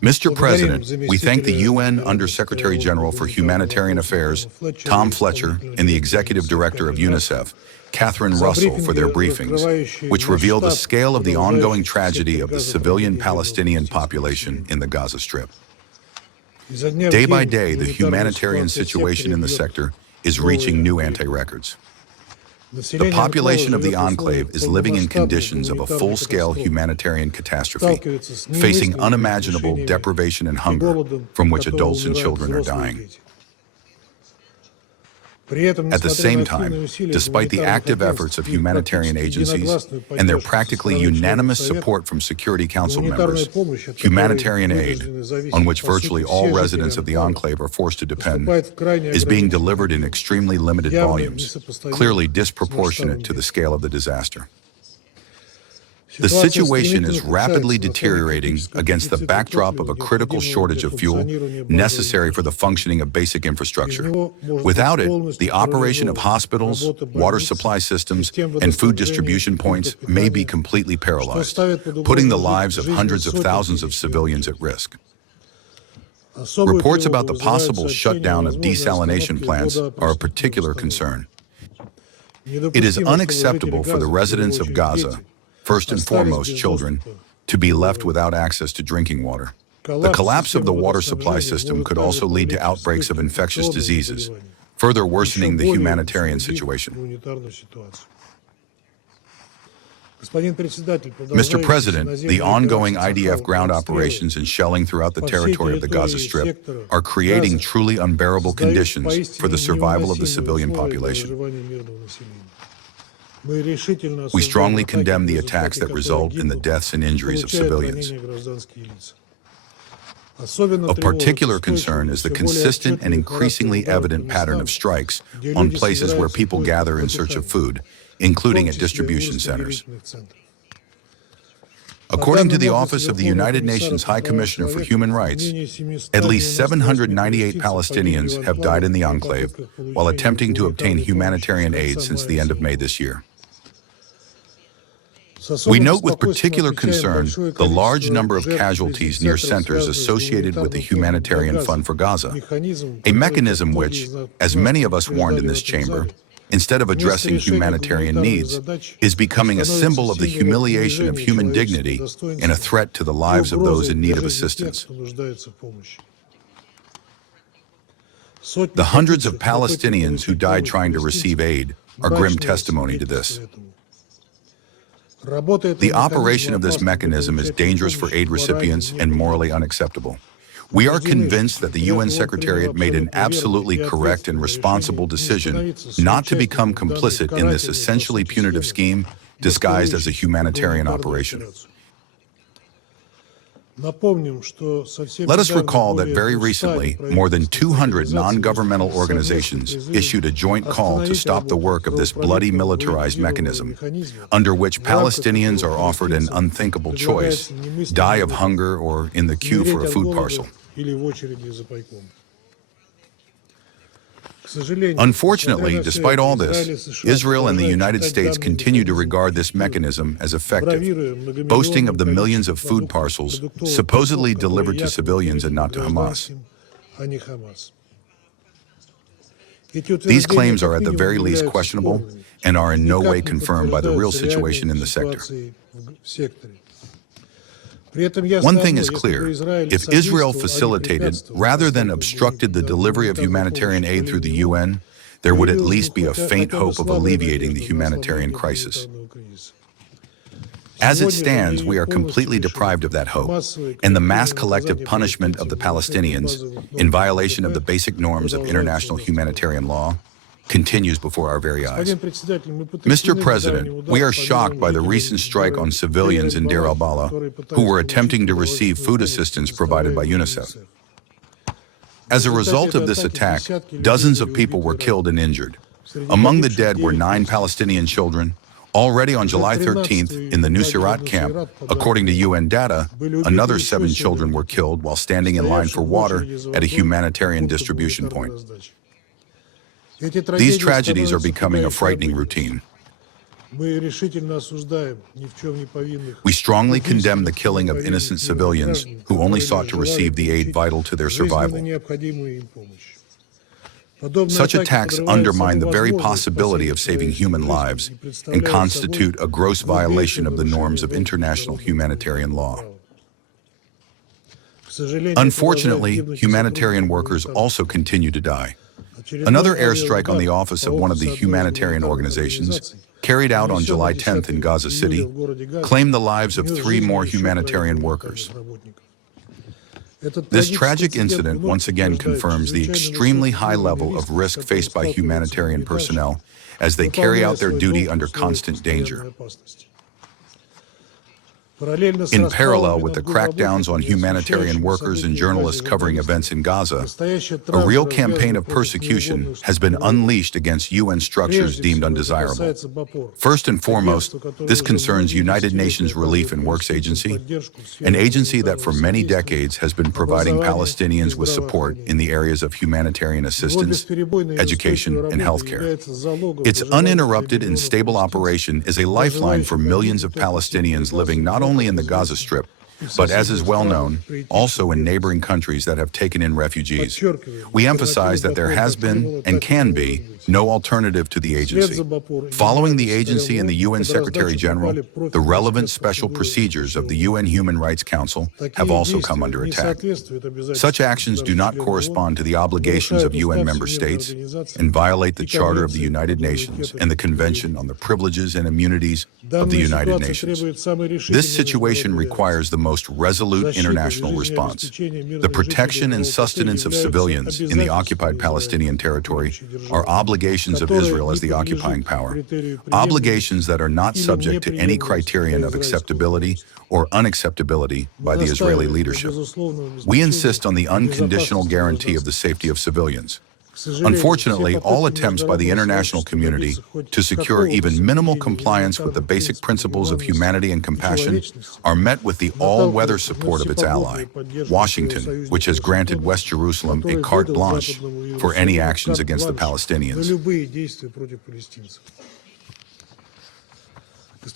Mr. President, we thank the UN Under-Secretary General for Humanitarian Affairs, Tom Fletcher, and the Executive Director of UNICEF, Catherine Russell, for their briefings, which reveal the scale of the ongoing tragedy of the civilian Palestinian population in the Gaza Strip. Day by day, the humanitarian situation in the sector is reaching new anti-records. The population of the enclave is living in conditions of a full-scale humanitarian catastrophe, facing unimaginable deprivation and hunger from which adults and children are dying. At the same time, despite the active efforts of humanitarian agencies and their practically unanimous support from Security Council members, humanitarian aid, on which virtually all residents of the enclave are forced to depend, is being delivered in extremely limited volumes, clearly disproportionate to the scale of the disaster. The situation is rapidly deteriorating against the backdrop of a critical shortage of fuel necessary for the functioning of basic infrastructure. Without it, the operation of hospitals, water supply systems, and food distribution points may be completely paralyzed, putting the lives of hundreds of thousands of civilians at risk. Reports about the possible shutdown of desalination plants are a particular concern. It is unacceptable for the residents of Gaza, first and foremost children, to be left without access to drinking water. The collapse of the water supply system could also lead to outbreaks of infectious diseases, further worsening the humanitarian situation. Mr. President, the ongoing IDF ground operations and shelling throughout the territory of the Gaza Strip are creating truly unbearable conditions for the survival of the civilian population. We strongly condemn the attacks that result in the deaths and injuries of civilians. Of particular concern is the consistent and increasingly evident pattern of strikes on places where people gather in search of food, including at distribution centers. According to the Office of the United Nations High Commissioner for Human Rights, at least 798 Palestinians have died in the enclave while attempting to obtain humanitarian aid since the end of May this year. We note with particular concern the large number of casualties near centers associated with the Humanitarian Fund for Gaza, a mechanism which, as many of us warned in this chamber, instead of addressing humanitarian needs, is becoming a symbol of the humiliation of human dignity and a threat to the lives of those in need of assistance. The hundreds of Palestinians who died trying to receive aid are grim testimony to this. The operation of this mechanism is dangerous for aid recipients and morally unacceptable. We are convinced that the UN Secretariat made an absolutely correct and responsible decision not to become complicit in this essentially punitive scheme disguised as a humanitarian operation. Let us recall that very recently, more than 200 non-governmental organizations issued a joint call to stop the work of this bloody militarized mechanism, under which Palestinians are offered an unthinkable choice: die of hunger or in the queue for a food parcel. Unfortunately, despite all this, Israel and the United States continue to regard this mechanism as effective, boasting of the millions of food parcels supposedly delivered to civilians and not to Hamas. These claims are at the very least questionable and are in no way confirmed by the real situation in the sector. One thing is clear: if Israel facilitated rather than obstructed the delivery of humanitarian aid through the UN, there would at least be a faint hope of alleviating the humanitarian crisis. As it stands, we are completely deprived of that hope, and the mass collective punishment of the Palestinians, in violation of the basic norms of international humanitarian law, continues before our very eyes. Mr. President, we are shocked by the recent strike on civilians in Deir al-Balah who were attempting to receive food assistance provided by UNICEF. As a result of this attack, dozens of people were killed and injured. Among the dead were 9 Palestinian children. Already on July 13th, in the Nuseirat camp, according to UN data, another 7 children were killed while standing in line for water at a humanitarian distribution point. These tragedies are becoming a frightening routine. We strongly condemn the killing of innocent civilians who only sought to receive the aid vital to their survival. Such attacks undermine the very possibility of saving human lives and constitute a gross violation of the norms of international humanitarian law. Unfortunately, humanitarian workers also continue to die. Another airstrike on the office of one of the humanitarian organizations, carried out on July 10th in Gaza City, claimed the lives of 3 more humanitarian workers. This tragic incident once again confirms the extremely high level of risk faced by humanitarian personnel as they carry out their duty under constant danger. In parallel with the crackdowns on humanitarian workers and journalists covering events in Gaza, a real campaign of persecution has been unleashed against UN structures deemed undesirable. First and foremost, this concerns United Nations Relief and Works Agency, an agency that for many decades has been providing Palestinians with support in the areas of humanitarian assistance, education, and healthcare. Its uninterrupted and stable operation is a lifeline for millions of Palestinians living not only in the Gaza Strip, but as is well known, also in neighboring countries that have taken in refugees. We emphasize that there has been and can be no alternative to the agency. Following the agency and the UN Secretary General, the relevant special procedures of the UN Human Rights Council have also come under attack. Such actions do not correspond to the obligations of UN member states and violate the Charter of the United Nations and the Convention on the Privileges and Immunities of the United Nations. This situation requires the most resolute international response. The protection and sustenance of civilians in the occupied Palestinian territory are obligations of Israel as the occupying power, obligations that are not subject to any criterion of acceptability or unacceptability by the Israeli leadership. We insist on the unconditional guarantee of the safety of civilians. Unfortunately, all attempts by the international community to secure even minimal compliance with the basic principles of humanity and compassion are met with the all-weather support of its ally, Washington, which has granted West Jerusalem a carte blanche for any actions against the Palestinians.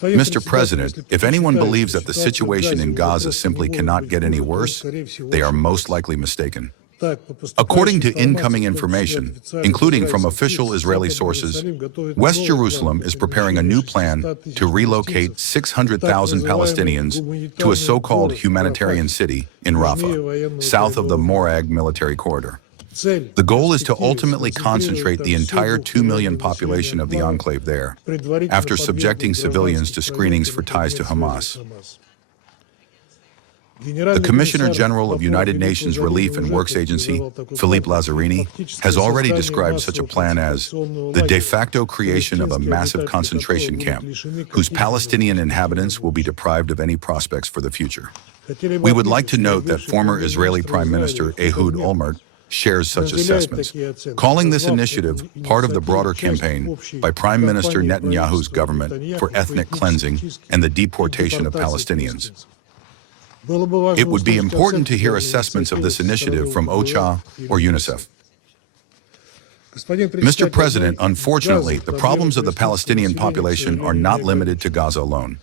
Mr. President, if anyone believes that the situation in Gaza simply cannot get any worse, they are most likely mistaken. According to incoming information, including from official Israeli sources, West Jerusalem is preparing a new plan to relocate 600,000 Palestinians to a so-called humanitarian city in Rafah, south of the Morag military corridor. The goal is to ultimately concentrate the entire 2 million population of the enclave there, after subjecting civilians to screenings for ties to Hamas. The Commissioner General of United Nations Relief and Works Agency, Philippe Lazzarini, has already described such a plan as the de facto creation of a massive concentration camp, whose Palestinian inhabitants will be deprived of any prospects for the future. We would like to note that former Israeli Prime Minister Ehud Olmert shares such assessments, calling this initiative part of the broader campaign by Prime Minister Netanyahu's government for ethnic cleansing and the deportation of Palestinians. It would be important to hear assessments of this initiative from OCHA or UNICEF. Mr. President, unfortunately, the problems of the Palestinian population are not limited to Gaza alone.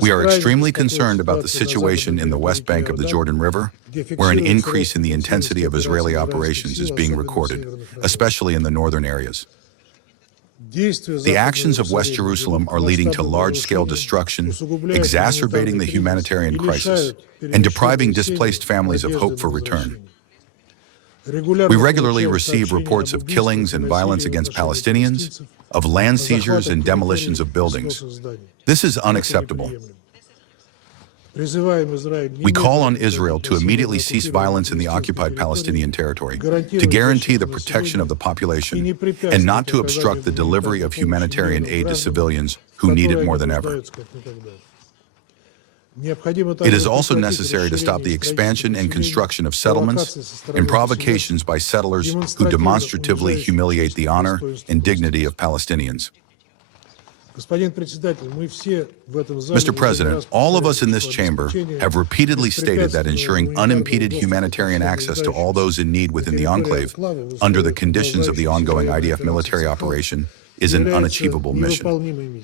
We are extremely concerned about the situation in the West Bank of the Jordan River, where an increase in the intensity of Israeli operations is being recorded, especially in the northern areas. The actions of West Jerusalem are leading to large-scale destruction, exacerbating the humanitarian crisis, and depriving displaced families of hope for return. We regularly receive reports of killings and violence against Palestinians, of land seizures and demolitions of buildings. This is unacceptable. We call on Israel to immediately cease violence in the occupied Palestinian territory, to guarantee the protection of the population, and not to obstruct the delivery of humanitarian aid to civilians who need it more than ever. It is also necessary to stop the expansion and construction of settlements and provocations by settlers who demonstratively humiliate the honor and dignity of Palestinians. Mr. President, all of us in this chamber have repeatedly stated that ensuring unimpeded humanitarian access to all those in need within the enclave, under the conditions of the ongoing IDF military operation, is an unachievable mission.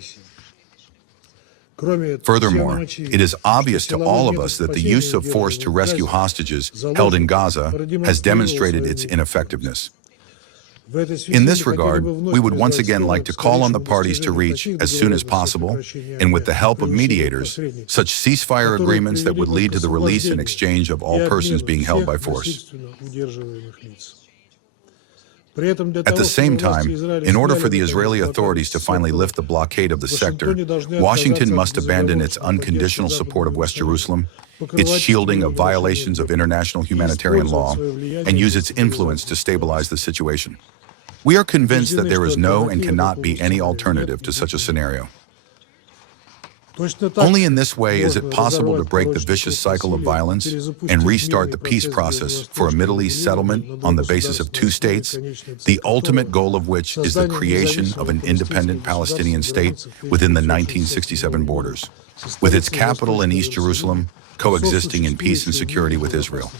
Furthermore, it is obvious to all of us that the use of force to rescue hostages held in Gaza has demonstrated its ineffectiveness. In this regard, we would once again like to call on the parties to reach, as soon as possible, and with the help of mediators, such ceasefire agreements that would lead to the release and exchange of all persons being held by force. At the same time, in order for the Israeli authorities to finally lift the blockade of the sector, Washington must abandon its unconditional support of West Jerusalem, its shielding of violations of international humanitarian law, and use its influence to stabilize the situation. We are convinced that there is no and cannot be any alternative to such a scenario. Only in this way is it possible to break the vicious cycle of violence and restart the peace process for a Middle East settlement on the basis of two states, the ultimate goal of which is the creation of an independent Palestinian state within the 1967 borders, with its capital in East Jerusalem, coexisting in peace and security with Israel.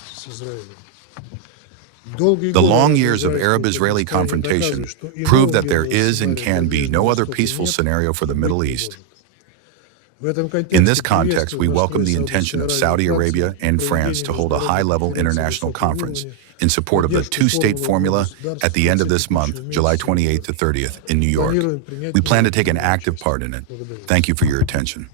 The long years of Arab-Israeli confrontation prove that there is and can be no other peaceful scenario for the Middle East. In this context, we welcome the intention of Saudi Arabia and France to hold a high-level international conference in support of the two-state formula at the end of this month, July 28th to 30th, in New York. We plan to take an active part in it. Thank you for your attention.